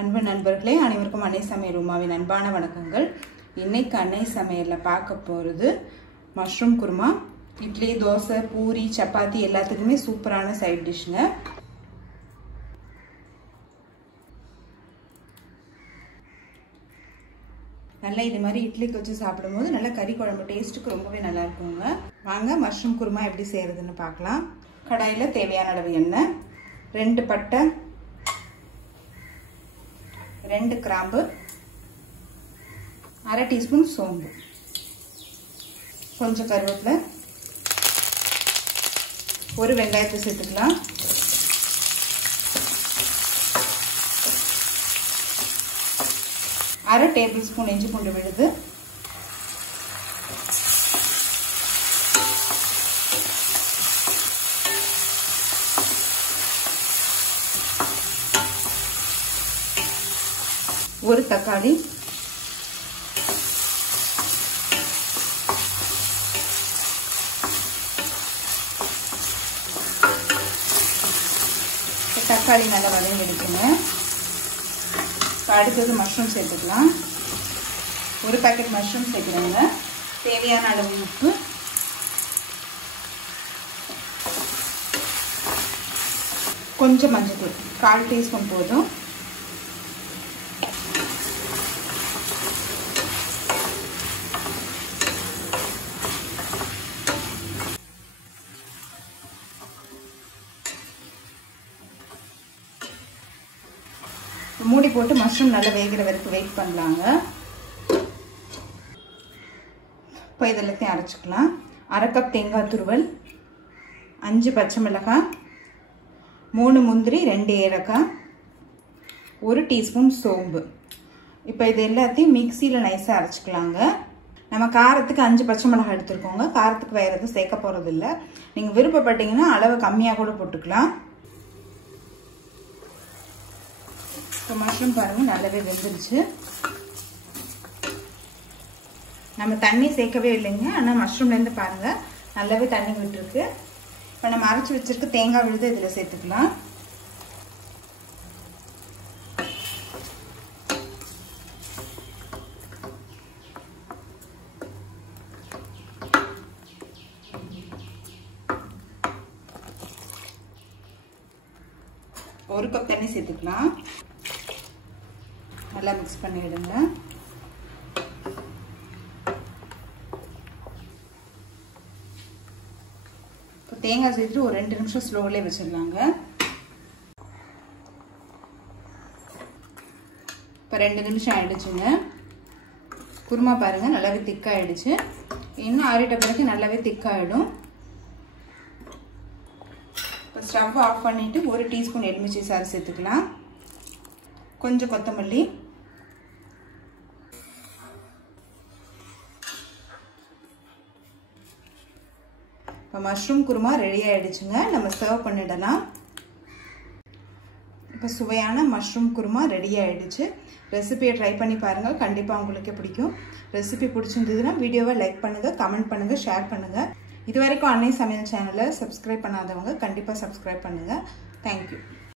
அன்பு நண்பர்களே, அனைவருக்கும் அன்னை சமையல் உமாவின் அன்பான வணக்கங்கள். இன்னைக்கு அன்னை சமையல்ல பார்க்க போறது மஷ்ரூம் குருமா. இட்லி, தோசை, பூரி, சப்பாத்தி எல்லாத்துக்குமே சூப்பரான சைட் டிஷ்ங்க. நல்லா இது மாதிரி இட்லிக்கு வச்சு சாப்பிடும்போது நல்ல கறி குழம்பு டேஸ்ட்டுக்கு ரொம்பவே நல்லா இருக்குங்க. வாங்க மஷ்ரூம் குருமா எப்படி செய்யறதுன்னு பார்க்கலாம். கடாயில் தேவையான அளவு எண்ணெய், 2 பட்டை, 2 கிராம்பு, 1/2 டீஸ்பூன் சோம்பு, கொஞ்சம் கருவேப்பிலை, ஒரு வெங்காயத்தை சேர்த்துக்கலாம். அரை டேபிள் ஸ்பூன் இஞ்சி பூண்டு விழுது, ஒரு தக்காளி, தக்காளி நல்லா வதங்கி எடுக்குங்க. அடுத்தது மஷ்ரூம் சேர்த்துக்கலாம். ஒரு பேக்கெட் மஷ்ரூம் சேர்க்குறேங்க. தேவையான அளவு உப்பு, கொஞ்சம் மஞ்சள், 1/4 டீஸ்பூன் போதும். மூடி போட்டு மஷ்ரூம் நல்லா வேகிற வரைக்கும் வெயிட் பண்ணலாங்க. இப்போ இதெல்லாத்தையும் அரைச்சிக்கலாம். 1/2 கப் தேங்காய் துருவல், 5 பச்சை மிளகாய், 3 முந்திரி, 2 ஏலக்காய், 1 டீஸ்பூன் சோம்பு. இப்போ இது எல்லாத்தையும் மிக்சியில் நைஸாக அரைச்சிக்கலாங்க. நம்ம காரத்துக்கு 5 பச்சை மிளகாய் எடுத்துருக்கோங்க. காரத்துக்கு வேறு எதுவும் சேர்க்க போகிறது இல்லை. நீங்கள் விருப்பப்பட்டீங்கன்னா அளவு கம்மியாக கூட போட்டுக்கலாம். இப்போ மஷ்ரூம் பாருங்கள் நல்லாவே வெந்துருச்சு. நம்ம தண்ணி சேர்க்கவே இல்லைங்க. ஆனால் மஷ்ரூம்லேருந்து பாருங்கள் நல்லாவே தண்ணி விட்டுருக்கு. இப்போ நம்ம அரைச்சி வச்சிருக்க தேங்காய் விழுது இதில் சேர்த்துக்கலாம். ஒரு கப் தண்ணி சேர்த்துக்கலாம். நல்லா மிக்ஸ் பண்ணிடுங்க. இப்போ தேங்காய் சேர்த்துட்டு ஒரு 2 நிமிஷம் ஸ்லோவிலே வச்சிடலாங்க. இப்போ 2 நிமிஷம் ஆயிடுச்சுங்க. குருமா பாருங்க நல்லாவே திக்காயிடுச்சு. இன்னும் ஆறிட்ட பிறகு நல்லாவே திக்காயிடும். இப்போ ஸ்டவ் ஆஃப் பண்ணிட்டு 1 டீஸ்பூன் எலுமிச்சை சாறு சேர்த்துக்கலாம். கொஞ்சம் கொத்தமல்லி, இப்போ மஷ்ரூம் குருமா ரெடி ஆயிடுச்சுங்க. நம்ம சர்வ் பண்ணிடலாம். இப்போ சுவையான மஷ்ரூம் குருமா ரெடி ஆயிடுச்சு. ரெசிபியை ட்ரை பண்ணி பாருங்கள். கண்டிப்பாக உங்களுக்கு பிடிக்கும். ரெசிபி பிடிச்சிருந்ததுன்னா வீடியோவை லைக் பண்ணுங்கள், கமெண்ட் பண்ணுங்கள், ஷேர் பண்ணுங்கள். இது வரைக்கும் அன்னை சமையல் சேனலை சப்ஸ்கிரைப் பண்ணாதவங்க கண்டிப்பாக சப்ஸ்கிரைப் பண்ணுங்கள். தேங்க்யூ.